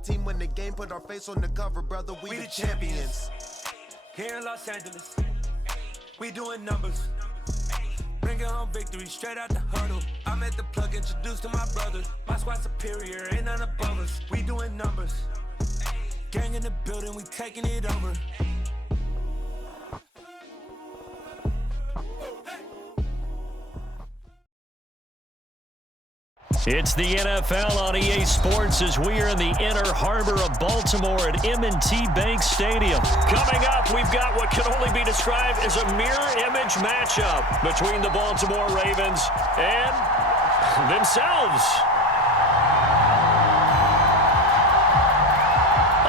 team win the game, put our face on the cover, brother. We the champions. Here in Los Angeles, we doing numbers. Bringing home victory straight out the huddle. I'm at the plug, introduced to my brothers. My squad superior, ain't none above us. We doing numbers. Gang in the building, we taking it over. It's the NFL on EA Sports as we are in the inner harbor of Baltimore at M&T Bank Stadium. Coming up, we've got what can only be described as a mirror image matchup between the Baltimore Ravens and themselves.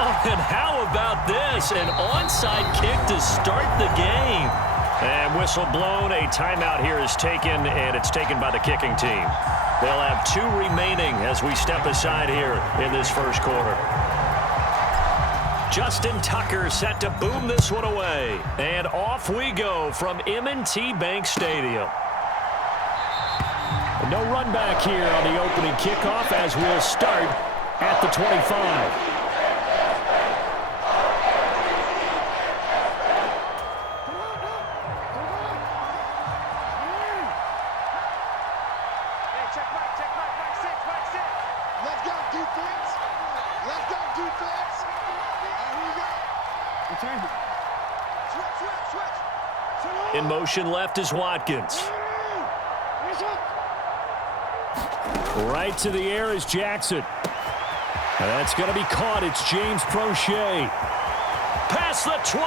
Oh, and how about this? An onside kick to start the game. And whistle blown, a timeout here is taken, and it's taken by the kicking team. They'll have 2 remaining as we step aside here in this first quarter. Justin Tucker set to boom this one away. And off we go from M&T Bank Stadium. No run back here on the opening kickoff as we'll start at the 25. In motion left is Watkins. Right to the air is Jackson. And that's going to be caught. It's James Prochet. Past the 20.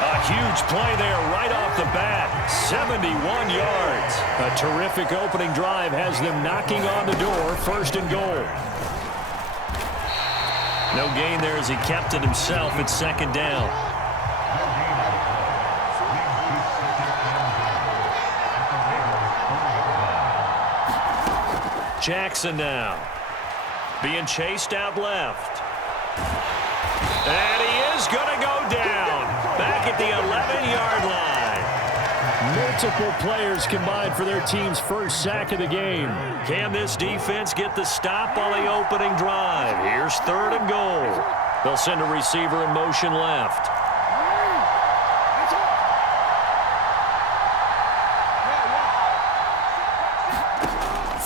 A huge play there right off the bat. 71 yards. A terrific opening drive has them knocking on the door. First and goal. No gain there as he kept it himself at second down. Jackson now. Being chased out left. And he is going to go down. Back at the 11-yard line. Multiple players combined for their team's first sack of the game. Can this defense get the stop on the opening drive? Here's third and goal. They'll send a receiver in motion left.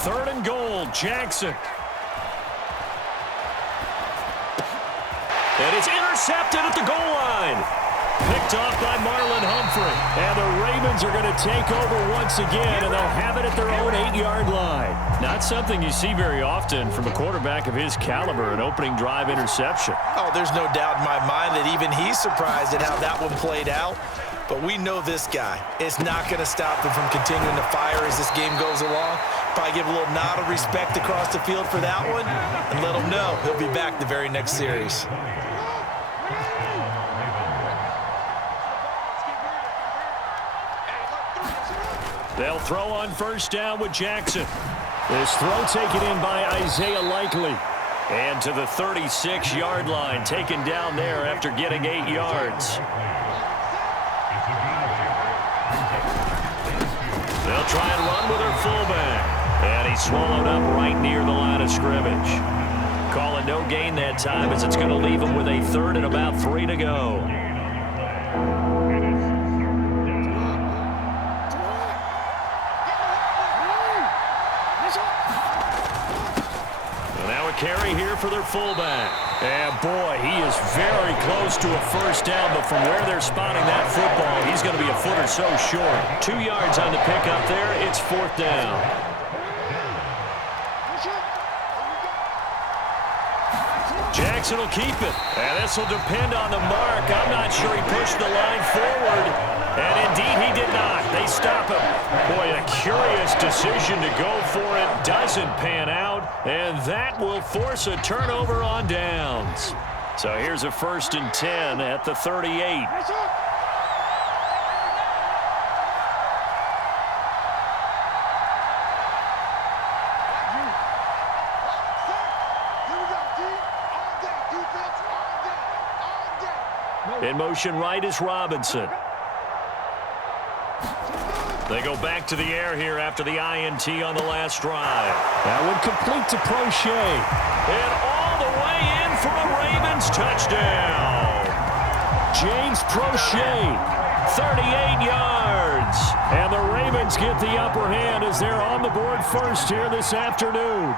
Third and goal, Jackson. And it's intercepted at the goal line. Picked off by Marlon Humphrey. And the Ravens are going to take over once again, and they'll have it at their own 8-yard line. Not something you see very often from a quarterback of his caliber, an opening drive interception. Oh, there's no doubt in my mind that even he's surprised at how that one played out. But we know this guy is not going to stop him from continuing to fire as this game goes along. Probably give a little nod of respect across the field for that one and let him know he'll be back the very next series. They'll throw on first down with Jackson. This throw taken in by Isaiah Likely. And to the 36-yard line, taken down there after getting 8 yards. They'll try and run with their fullback. And he's swallowed up right near the line of scrimmage. Calling no gain that time as it's going to leave him with a third and about 3 to go. Carry here for their fullback. And boy, he is very close to a first down, but from where they're spotting that football, he's going to be a foot or so short. 2 yards on the pickup there. It's fourth down. Jackson will keep it. And this will depend on the mark. I'm not sure he pushed the line forward. And indeed he did not. They stop him. Boy, a curious decision to go for it. Doesn't pan out. And that will force a turnover on downs. So here's a 1st and 10 at the 38. In motion right is Robinson. They go back to the air here after the INT on the last drive. That one complete to Prochet. And all the way in for a Ravens touchdown. James Prochet, 38 yards. And the Ravens get the upper hand as they're on the board first here this afternoon.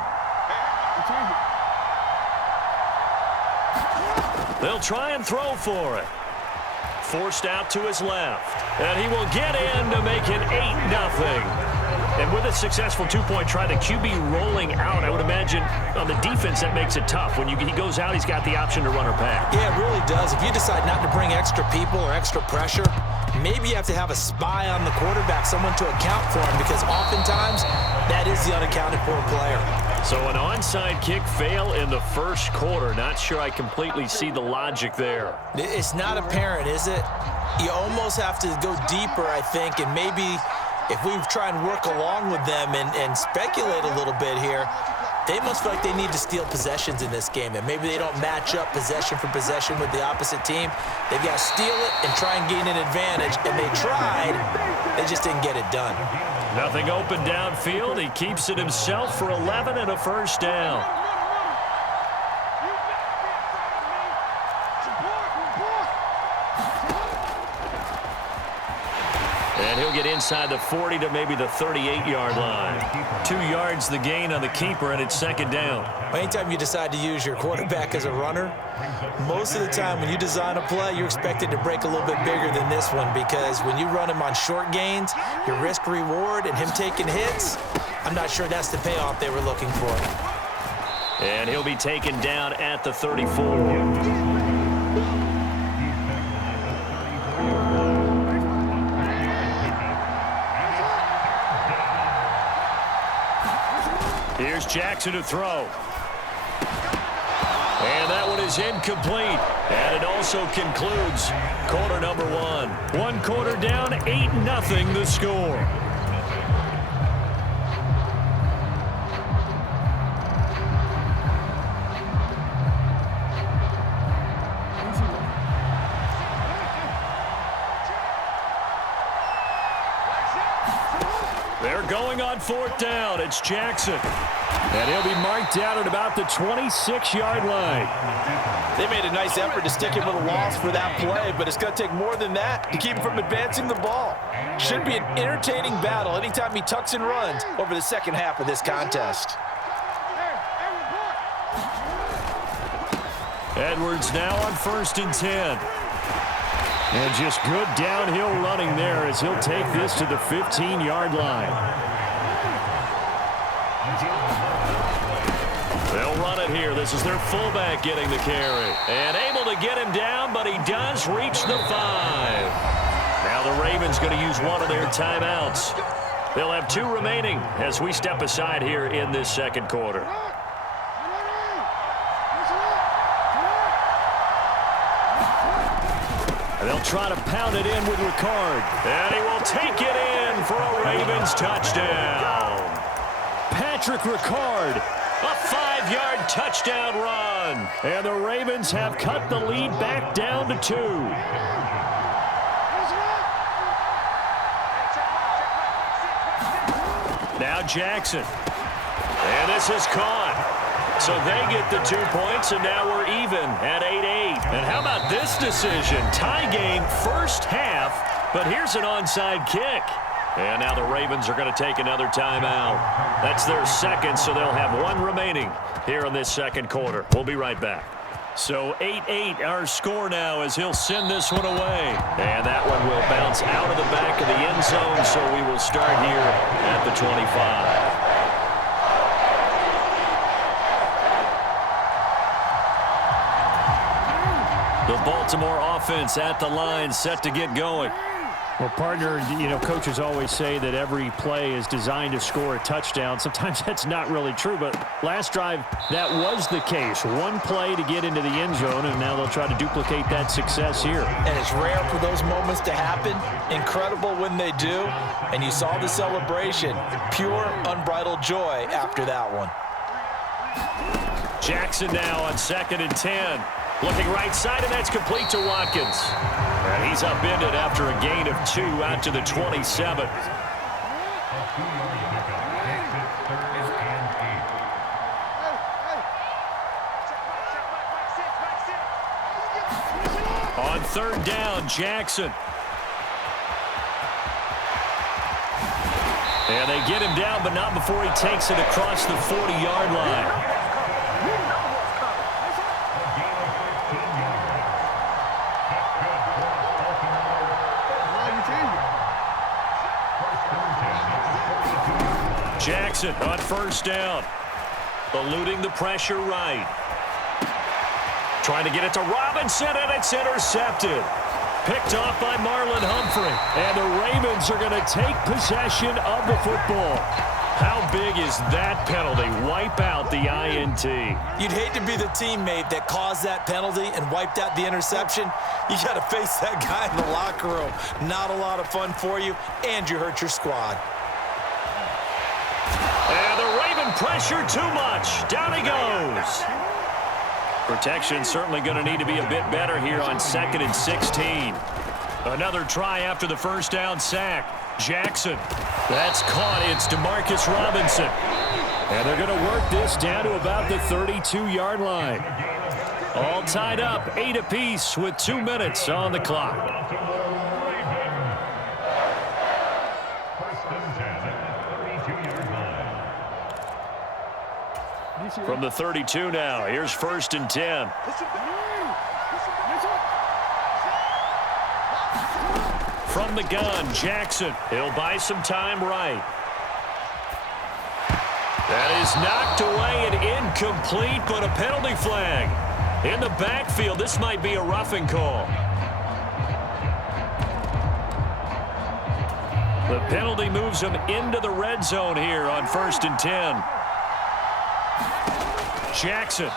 They'll try and throw for it. Forced out to his left. And he will get in to make it 8-0. And with a successful two-point try, the QB rolling out, I would imagine on the defense that makes it tough. When he goes out, he's got the option to run or pass. Yeah, it really does. If you decide not to bring extra people or extra pressure, maybe you have to have a spy on the quarterback, someone to account for him, because oftentimes that is the unaccounted for player. So an onside kick fail in the first quarter. Not sure I completely see the logic there. It's not apparent, is it? You almost have to go deeper, I think, and maybe if we try and work along with them and speculate a little bit here, they must feel like they need to steal possessions in this game, and maybe they don't match up possession for possession with the opposite team. They've got to steal it and try and gain an advantage, and they tried. They just didn't get it done. Nothing open downfield. He keeps it himself for 11 and a first down. And he'll get inside the 40 to maybe the 38-yard line. 2 yards the gain on the keeper, and it's second down. Anytime you decide to use your quarterback as a runner, most of the time when you design a play, you're expected to break a little bit bigger than this one, because when you run him on short gains, your risk-reward and him taking hits, I'm not sure that's the payoff they were looking for. And he'll be taken down at the 34. Here's Jackson to throw. And that one is incomplete. And it also concludes quarter number one. 1 quarter down, 8-0 the score. They're going on 4th down. It's Jackson. And he'll be marked down at about the 26-yard line. They made a nice effort to stick him with a loss for that play, but it's going to take more than that to keep him from advancing the ball. Should be an entertaining battle anytime he tucks and runs over the second half of this contest. Edwards now on 1st and 10. And just good downhill running there as he'll take this to the 15-yard line. They'll run it here. This is their fullback getting the carry. And able to get him down, but he does reach the 5. Now the Ravens going to use one of their timeouts. They'll have 2 remaining as we step aside here in this second quarter. They'll try to pound it in with Ricard. And he will take it in for a Ravens touchdown. Patrick Ricard. A 5-yard touchdown run. And the Ravens have cut the lead back down to 2. Now Jackson. And this is caught. So they get the 2 points, and now we're even at 8-8. And how about this decision? Tie game first half, but here's an onside kick. And now the Ravens are going to take another timeout. That's their second, so they'll have 1 remaining here in this second quarter. We'll be right back. So 8-8 our score now as he'll send this one away. And that one will bounce out of the back of the end zone, so we will start here at the 25. The Baltimore offense at the line, set to get going. Well, partner, coaches always say that every play is designed to score a touchdown. Sometimes that's not really true, but last drive, that was the case. 1 play to get into the end zone, and now they'll try to duplicate that success here. And it's rare for those moments to happen. Incredible when they do. And you saw the celebration. Pure, unbridled joy after that one. Jackson now on 2nd and 10. Looking right side, and that's complete to Watkins. And he's upended after a gain of 2 out to the 27. On third down, Jackson. And they get him down, but not before he takes it across the 40-yard line. Jackson on first down. Eluding the pressure right. Trying to get it to Robinson, and it's intercepted. Picked off by Marlon Humphrey. And the Ravens are going to take possession of the football. How big is that penalty? Wipe out the INT. You'd hate to be the teammate that caused that penalty and wiped out the interception. You got to face that guy in the locker room. Not a lot of fun for you, and you hurt your squad. And the Raven pressure too much. Down he goes. Protection certainly going to need to be a bit better here on 2nd and 16. Another try after the first down sack. Jackson. That's caught. It's DeMarcus Robinson. And they're going to work this down to about the 32-yard line. All tied up, 8 apiece with 2 minutes on the clock. From the 32 now, here's 1st and 10. From the gun, Jackson. He'll buy some time right. That is knocked away and incomplete, but a penalty flag. In the backfield, this might be a roughing call. The penalty moves him into the red zone here on 1st and 10. Jackson.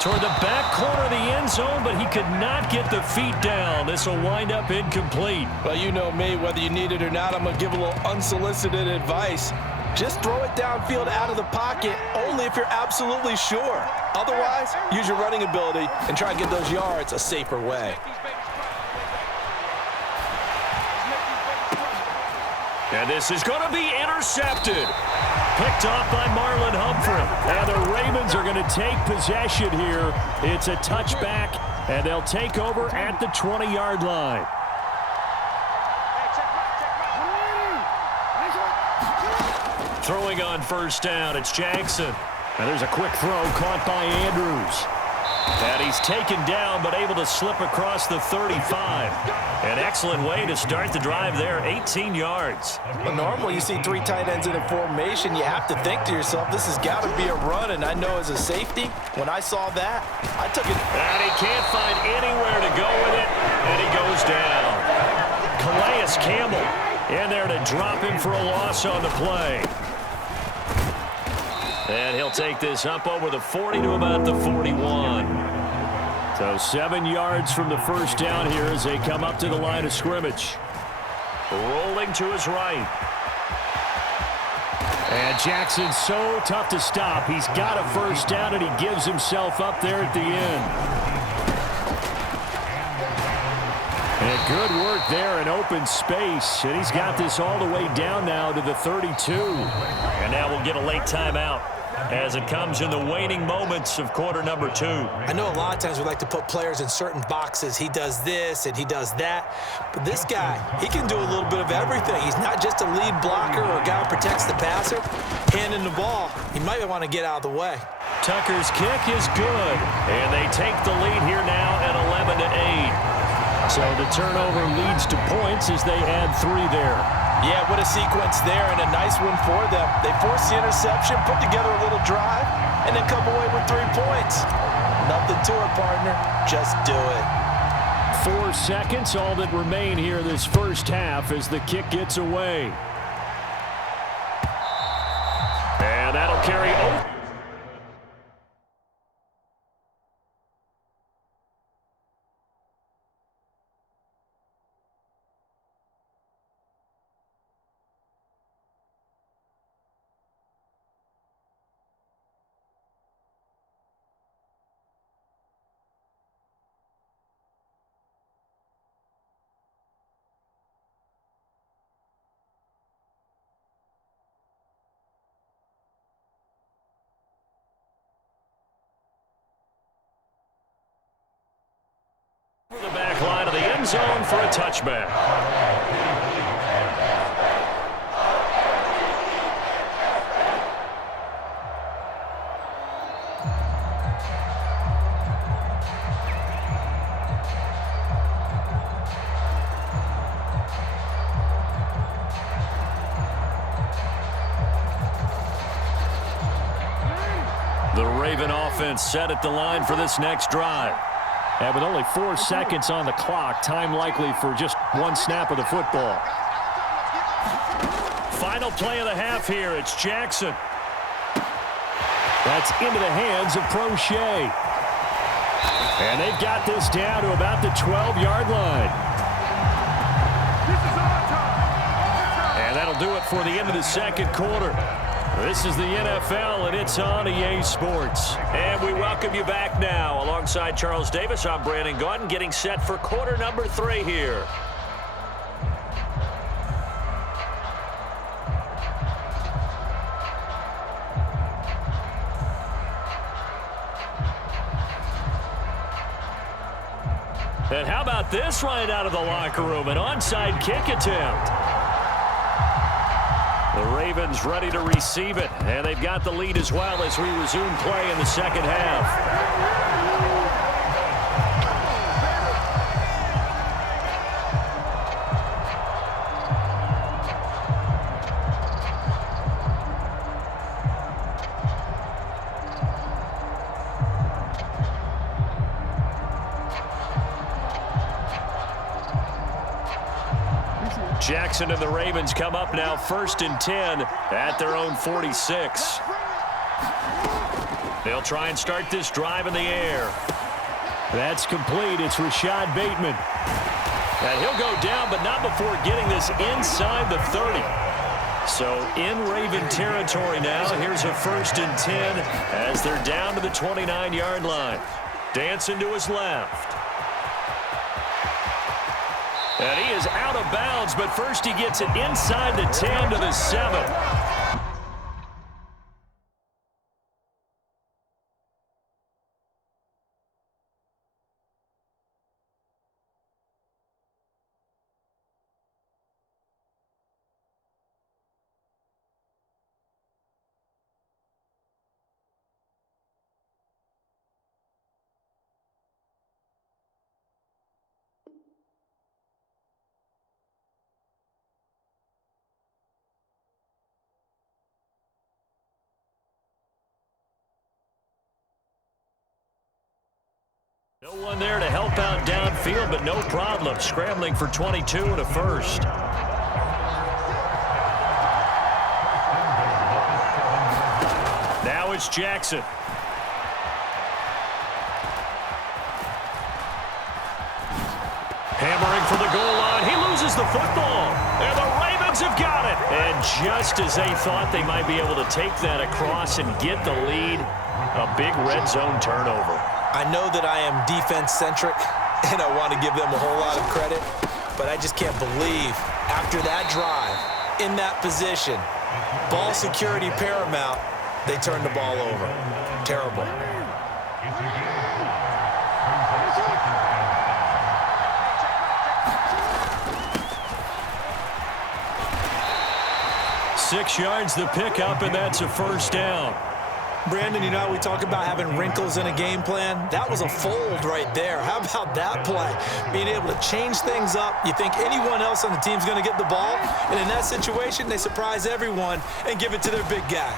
Toward the back corner of the end zone, but he could not get the feet down. This will wind up incomplete. Well, you know me, whether you need it or not, I'm going to give a little unsolicited advice. Just throw it downfield out of the pocket, only if you're absolutely sure. Otherwise, use your running ability and try and get those yards a safer way. And this is going to be intercepted. Picked off by Marlon Humphrey. And the Ravens are going to take possession here. It's a touchback, and they'll take over at the 20-yard line. Throwing on first down, it's Jackson. And there's a quick throw caught by Andrews. And he's taken down, but able to slip across the 35. An excellent way to start the drive there, 18 yards. Well, normally you see 3 tight ends in a formation, you have to think to yourself, this has got to be a run. And I know as a safety, when I saw that, I took it. And he can't find anywhere to go with it, and he goes down. Calais Campbell in there to drop him for a loss on the play. And he'll take this up over the 40 to about the 41. So 7 yards from the first down here as they come up to the line of scrimmage. Rolling to his right. And Jackson's so tough to stop. He's got a first down, and he gives himself up there at the end. And good work there in open space. And he's got this all the way down now to the 32. And now we'll get a late timeout as it comes in the waning moments of quarter number 2. I know a lot of times we like to put players in certain boxes. He does this and he does that. But this guy, he can do a little bit of everything. He's not just a lead blocker or a guy who protects the passer. Handing the ball, he might want to get out of the way. Tucker's kick is good. And they take the lead here now at 11-8. So the turnover leads to points as they add 3 there. Yeah, what a sequence there, and a nice one for them. They force the interception, put together a little drive, and then come away with 3 points. Nothing to it, partner. Just do it. 4 seconds, all that remain here this first half as the kick gets away. And that'll carry over. The back line of the end zone for a touchback. The Raven offense set at the line for this next drive. And with only 4 seconds on the clock, time likely for just one snap of the football. Final play of the half here. It's Jackson. That's into the hands of Prochet. And they've got this down to about the 12-yard line. And that'll do it for the end of the second quarter. This is the NFL, and it's on EA Sports. And we welcome you back now. Alongside Charles Davis, I'm Brandon Gaudin, getting set for quarter number 3 here. And how about this right out of the locker room? An onside kick attempt. The Ravens ready to receive it, and they've got the lead as well as we resume play in the second half. Jackson and the Ravens come up now 1st and 10 at their own 46. They'll try and start this drive in the air. That's complete. It's Rashad Bateman. And he'll go down, but not before getting this inside the 30. So in Raven territory now. Here's a 1st and 10 as they're down to the 29-yard line. Dancing to his left. And he is out of bounds, but first he gets it inside the 10 to the 7. No one there to help out downfield, but no problem. Scrambling for 22 and a first. Now it's Jackson. Hammering for the goal line. He loses the football. And the Ravens have got it. And just as they thought they might be able to take that across and get the lead, a big red zone turnover. I know that I am defense-centric, and I want to give them a whole lot of credit, but I just can't believe after that drive, in that position, ball security paramount, they turned the ball over. Terrible. Six yards the pickup, and that's a first down. Brandon, you know how we talk about having wrinkles in a game plan? That was a fold right there. How about that play? Being able to change things up. You think anyone else on the team's going to get the ball, and in that situation, they surprise everyone and give it to their big guy.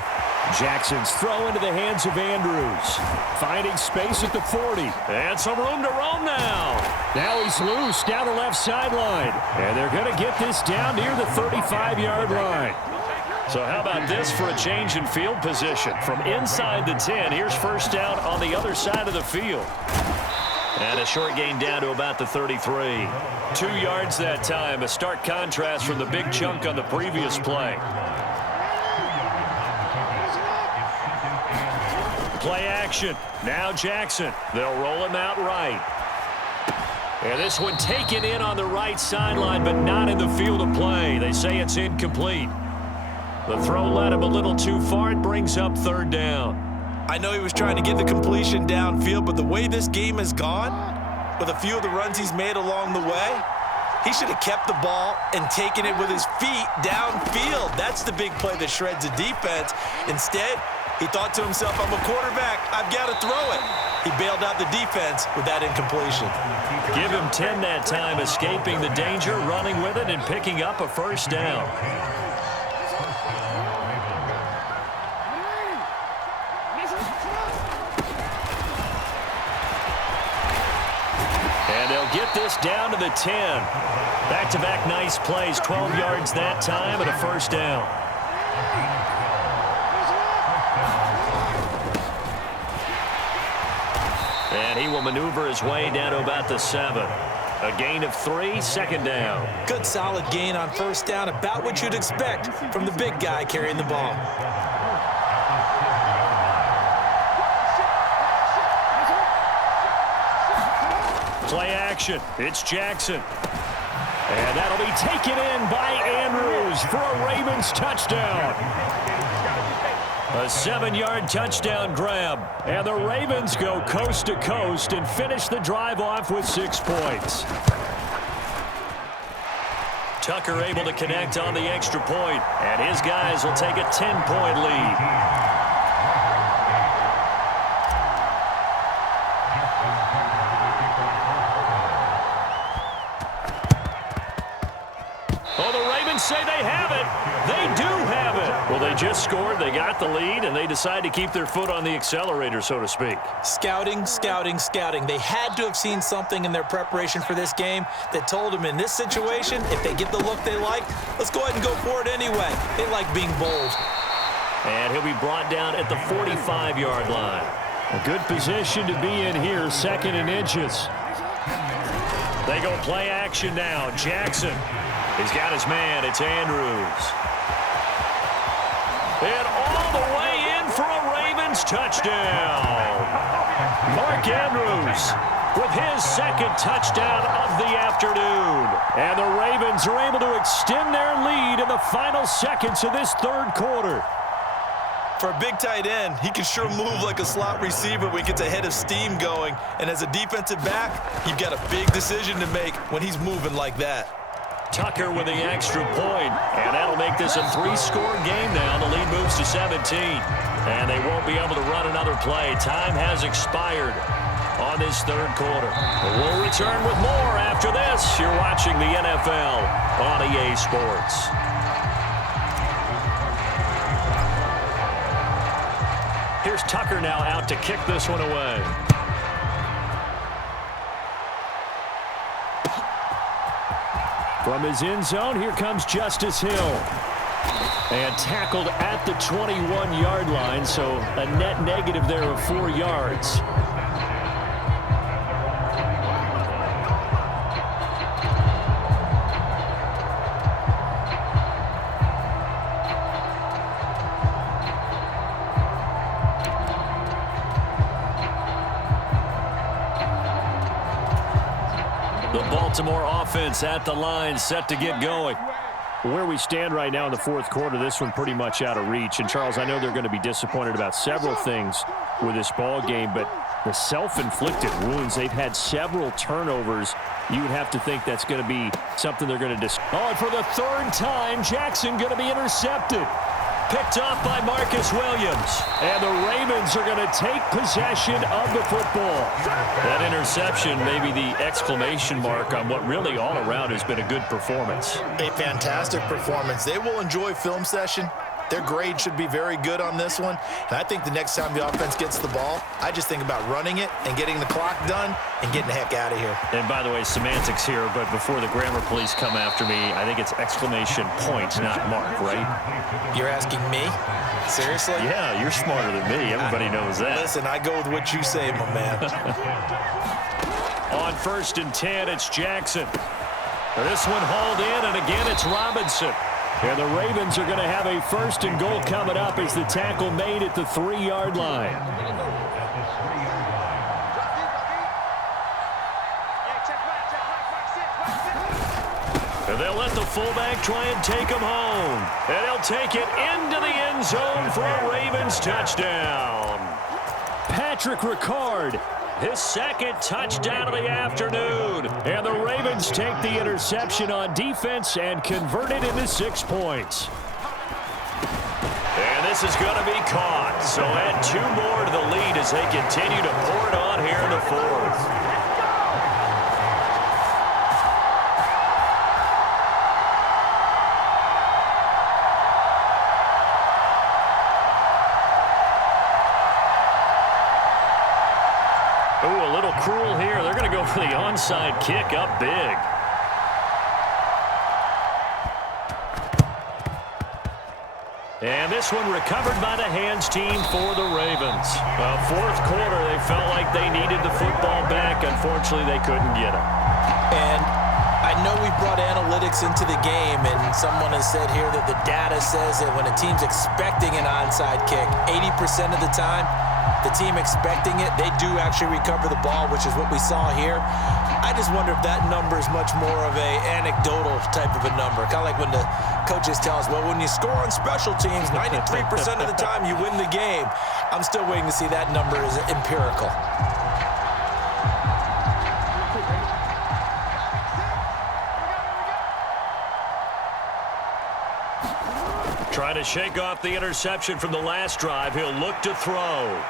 Jackson's throw into the hands of Andrews. Finding space at the 40. And some room to roam now. Now he's loose down the left sideline. And they're going to get this down near the 35-yard line. So how about this for a change in field position? From inside the 10, here's first down on the other side of the field. And a short gain down to about the 33. 2 yards that time, a stark contrast from the big chunk on the previous play. Play action. Now Jackson. They'll roll him out right. And this one taken in on the right sideline, but not in the field of play. They say it's incomplete. The throw led him a little too far. It brings up third down. I know he was trying to get the completion downfield, but the way this game has gone, with a few of the runs he's made along the way. He should have kept the ball and taken it with his feet downfield. That's the big play that shreds the defense. Instead, he thought to himself, I'm a quarterback, I've got to throw it. He bailed out the defense with that incompletion. Give him 10 that time, escaping the danger, running with it, and picking up a first down. And they'll get this down to the 10. Back-to-back nice plays, 12 yards that time, and a first down. And he will maneuver his way down to about the 7. A gain of 3, second down. Good solid gain on first down, about what you'd expect from the big guy carrying the ball. Play action. It's Jackson. And that'll be taken in by Andrews for a Ravens touchdown. A 7-yard touchdown grab. And the Ravens go coast to coast and finish the drive off with 6 points. Tucker able to connect on the extra point, and his guys will take a 10-point lead. Say they have it. They do have it. Well, they just scored, they got the lead, and they decide to keep their foot on the accelerator, so to speak. Scouting, scouting, scouting. They had to have seen something in their preparation for this game that told them in this situation, if they get the look they like, let's go ahead and go for it anyway. They like being bold. And he'll be brought down at the 45-yard line. A good position to be in here, 2nd and inches. They go play action now. Jackson. He's got his man. It's Andrews. And all the way in for a Ravens touchdown. Mark Andrews with his 2nd touchdown of the afternoon. And the Ravens are able to extend their lead in the final seconds of this 3rd quarter. For a big tight end, he can sure move like a slot receiver when he gets a head of steam going. And as a defensive back, you've got a big decision to make when he's moving like that. Tucker with the extra point, and that'll make this a 3-score game now. The lead moves to 17, and they won't be able to run another play. Time has expired on this 3rd quarter. But we'll return with more after this. You're watching the NFL on EA Sports. Here's Tucker now out to kick this one away. From his end zone, here comes Justice Hill. And tackled at the 21-yard line, so a net negative there of 4 yards. Baltimore offense at the line, set to get going. Where we stand right now in the 4th quarter, this one pretty much out of reach. And, Charles, I know they're going to be disappointed about several things with this ball game, but the self-inflicted wounds, they've had several turnovers. You would have to think that's going to be something they're going to discuss. Oh, and for the 3rd time, Jackson going to be intercepted. Picked off by Marcus Williams. And the Ravens are going to take possession of the football. That interception may be the exclamation mark on what really all around has been a good performance. A fantastic performance. They will enjoy film session. Their grade should be very good on this one. And I think the next time the offense gets the ball, I just think about running it and getting the clock done and getting the heck out of here. And by the way, semantics here, but before the grammar police come after me, I think it's exclamation point, not mark, right? You're asking me? Seriously? Yeah, you're smarter than me. Everybody knows that. Listen, I go with what you say, my man. On 1st and 10, it's Jackson. This one hauled in, and again it's Robinson. And the Ravens are going to have a 1st and goal coming up as the tackle made at the 3-yard line. And they'll let the fullback try and take him home. And he'll take it into the end zone for a Ravens touchdown. Patrick Ricard his second touchdown of the afternoon. And the Ravens take the interception on defense and convert it into 6 points. And this is going to be caught. So add 2 more to the lead as they continue to pour it on here in the fourth. Ooh, a little cruel here. They're going to go for the onside kick up big. And this one recovered by the hands team for the Ravens. Well, fourth quarter, they felt like they needed the football back. Unfortunately, they couldn't get it. And I know we brought analytics into the game, and someone has said here that the data says that when a team's expecting an onside kick, 80% of the time, the team expecting it, they do actually recover the ball, which is what we saw here. I just wonder if that number is much more of a anecdotal type of a number. Kind of like when the coaches tell us, well, when you score on special teams, 93% of the time you win the game. I'm still waiting to see that number is empirical. Trying to shake off the interception from the last drive. He'll look to throw.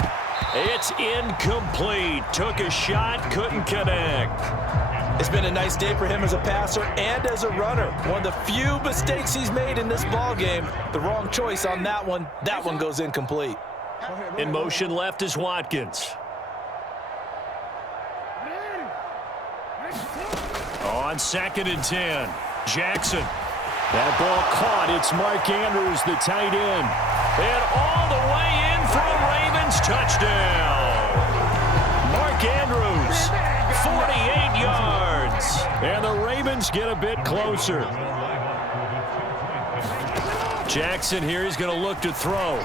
It's incomplete. Took a shot, couldn't connect. It's been a nice day for him as a passer and as a runner. One of the few mistakes he's made in this ball game. The wrong choice on that one. That one goes incomplete. In motion left is Watkins. On 2nd and 10, Jackson. That ball caught. It's Mark Andrews, the tight end. And all the way in for a Ravens touchdown. Mark Andrews, 48 yards. And the Ravens get a bit closer. Jackson here, he's going to look to throw.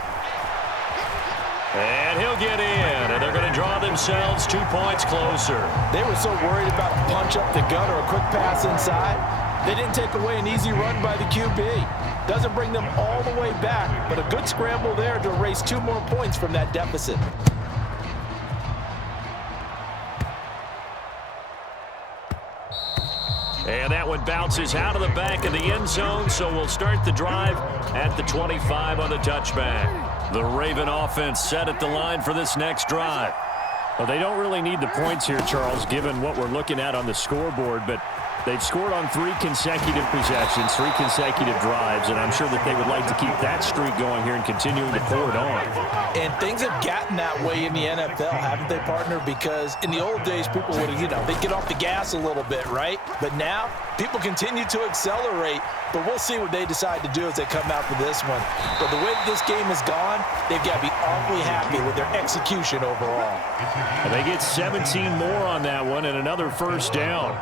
And he'll get in, and they're going to draw themselves 2 points closer. They were so worried about a punch up the gut or a quick pass inside. They didn't take away an easy run by the QB. Doesn't bring them all the way back, but a good scramble there to erase 2 more points from that deficit. And that one bounces out of the back of the end zone, so we'll start the drive at the 25 on the touchback. The Raven offense set at the line for this next drive. Well, they don't really need the points here, Charles, given what we're looking at on the scoreboard, but they've scored on 3 consecutive possessions, 3 consecutive drives, and I'm sure that they would like to keep that streak going here and continuing to pour it on. And things have gotten that way in the NFL, haven't they, partner? Because in the old days, people would, they'd get off the gas a little bit, right? But now, people continue to accelerate, but we'll see what they decide to do as they come out for this one. But the way that this game has gone, they've got to be awfully happy with their execution overall. And they get 17 more on that one and another first down.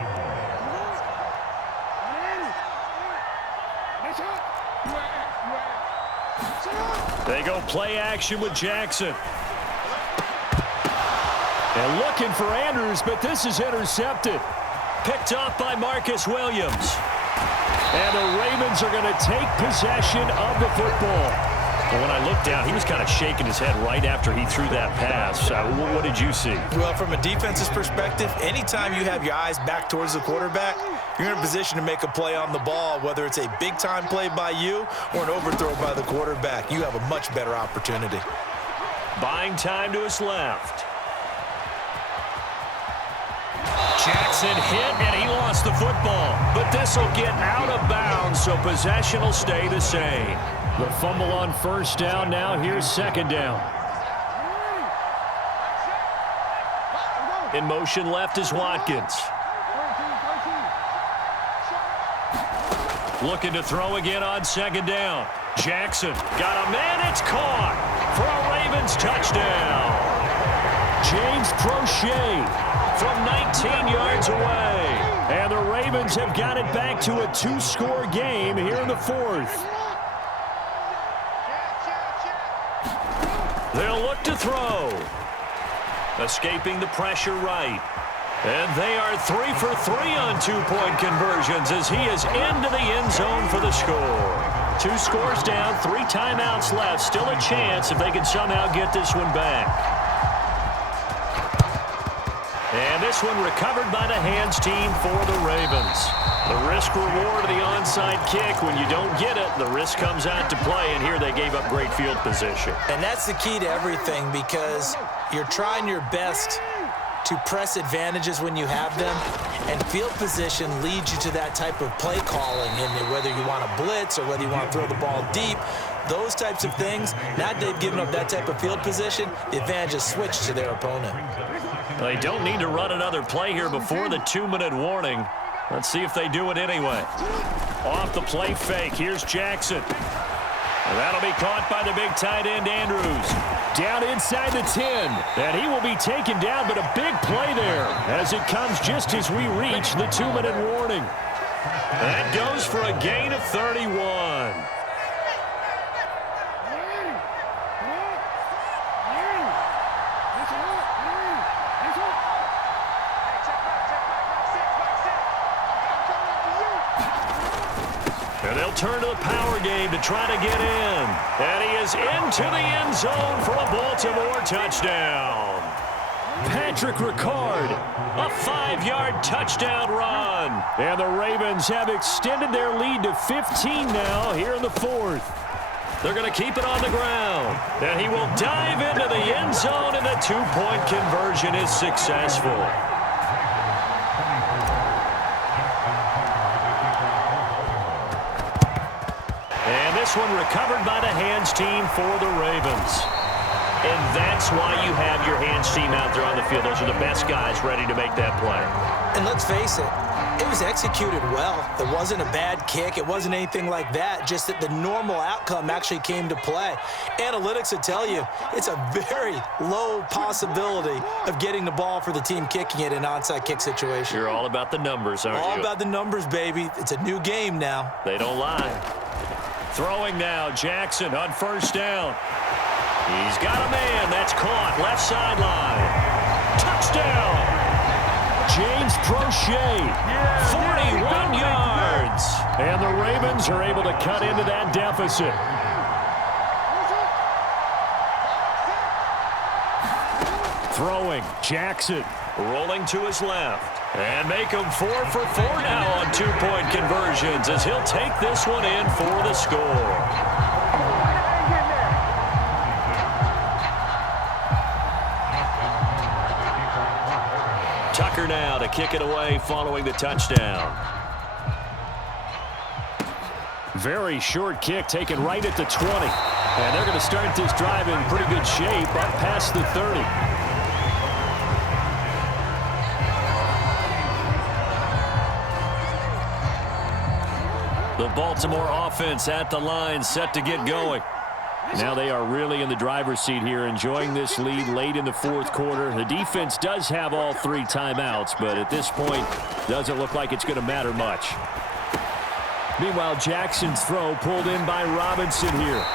They go play action with Jackson. And looking for Andrews, but this is intercepted. Picked off by Marcus Williams. And the Ravens are going to take possession of the football. Well, when I looked down, he was kind of shaking his head right after he threw that pass. What did you see? Well, from a defense's perspective, anytime you have your eyes back towards the quarterback, you're in a position to make a play on the ball, whether it's a big-time play by you or an overthrow by the quarterback. You have a much better opportunity. Buying time to his left. Jackson hit, and he lost the football. But this will get out of bounds, so possession will stay the same. The fumble on first down. Now here's second down. In motion left is Watkins. Looking to throw again on second down. Jackson got a man. It's caught for a Ravens touchdown. James Crochet from 19 yards away. And the Ravens have got it back to a 2-score game here in the fourth. They'll look to throw. Escaping the pressure right. And they are 3 for 3 on 2-point conversions as he is into the end zone for the score. 2 scores down, 3 timeouts left. Still a chance if they can somehow get this one back. And this one recovered by the hands team for the Ravens. The risk reward of the onside kick. When you don't get it, the risk comes out to play, and here they gave up great field position. And that's the key to everything, because you're trying your best to press advantages when you have them, and field position leads you to that type of play calling, and whether you want to blitz or whether you want to throw the ball deep, those types of things. Now they've given up that type of field position, the advantage is switched to their opponent. They don't need to run another play here before the 2-minute warning. Let's see if they do it anyway. Off the play fake, here's Jackson. And that'll be caught by the big tight end, Andrews. Down inside the 10. And he will be taken down, but a big play there as it comes just as we reach the 2-minute warning. That goes for a gain of 31. And they'll turn to the power game to try to get in. And he is into the end zone for a Baltimore touchdown. Patrick Ricard, A 5-yard touchdown run. and the Ravens have extended their lead to 15 now here in the fourth. They're going to keep it on the ground. And he will dive into the end zone, and the 2-point conversion is successful. And this one recovered by the hands team for the Ravens. And that's why you have your hands team out there on the field. Those are the best guys ready to make that play. And let's face it, it was executed well. It wasn't a bad kick. It wasn't anything like that, just that the normal outcome actually came to play. Analytics will tell you it's a very low possibility of getting the ball for the team kicking it in an onside kick situation. You're all about the numbers, aren't you? All about the numbers, baby. It's a new game now. They don't lie. Throwing now, Jackson on first down. He's got a man. That's caught. Left sideline. Touchdown. James Prochet, 41 yards. and the Ravens are able to cut into that deficit. Throwing, Jackson. Rolling to his left. And make him 4 for 4 now on 2-point conversions as he'll take this one in for the score. Tucker now to kick it away following the touchdown. Very short kick taken right at the 20. And they're going to start this drive in pretty good shape up past the 30. The Baltimore offense at the line, set to get going. Now they are really in the driver's seat here, enjoying this lead late in the fourth quarter. The defense does have all 3 timeouts, but at this point, doesn't look like it's going to matter much. Meanwhile, Jackson's throw pulled in by Robinson here.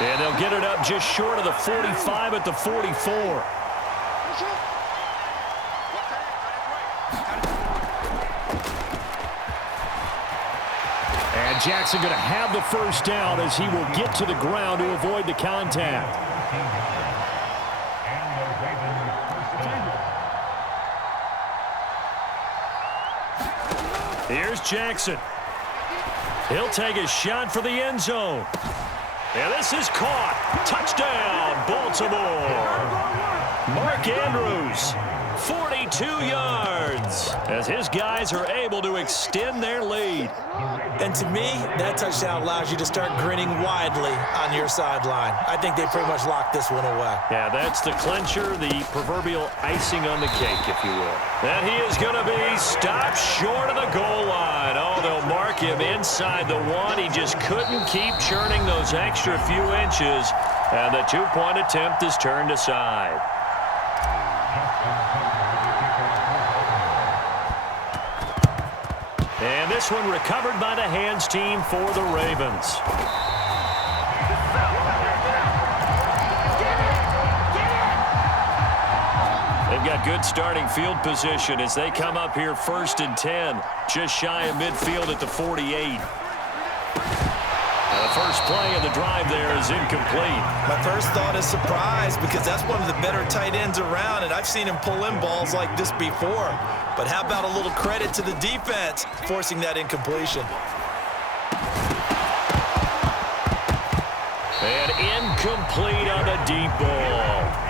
And they'll get it up just short of the 45 at the 44. And Jackson going to have the first down as he will get to the ground to avoid the contact. Here's Jackson. He'll take a shot for the end zone. And this is caught. Touchdown, Baltimore. Mark Andrews, 42 yards, as his guys are able to extend their lead. And to me, that touchdown allows you to start grinning widely on your sideline. I think they pretty much locked this one away. Yeah, that's the clincher, the proverbial icing on the cake, if you will. And he is going to be stopped short of the goal line. Oh, they'll mark him inside the 1. He just couldn't keep churning those extra few inches. And the 2-point attempt is turned aside. And this one recovered by the hands team for the Ravens. They've got good starting field position as they come up here 1st and 10, just shy of midfield at the 48. The first play of the drive there is incomplete. My first thought is surprise because that's one of the better tight ends around, and I've seen him pull in balls like this before. But how about a little credit to the defense forcing that incompletion? And incomplete on the deep ball.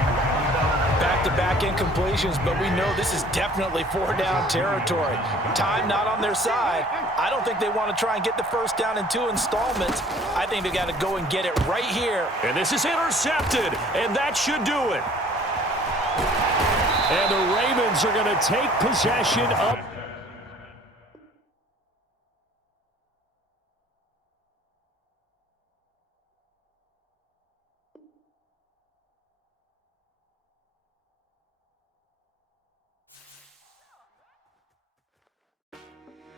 Back-to-back incompletions, but we know this is definitely four-down territory. Time not on their side. I don't think they want to try and get the first down in 2 installments. I think they got to go and get it right here. And this is intercepted, and that should do it. And the Ravens are going to take possession up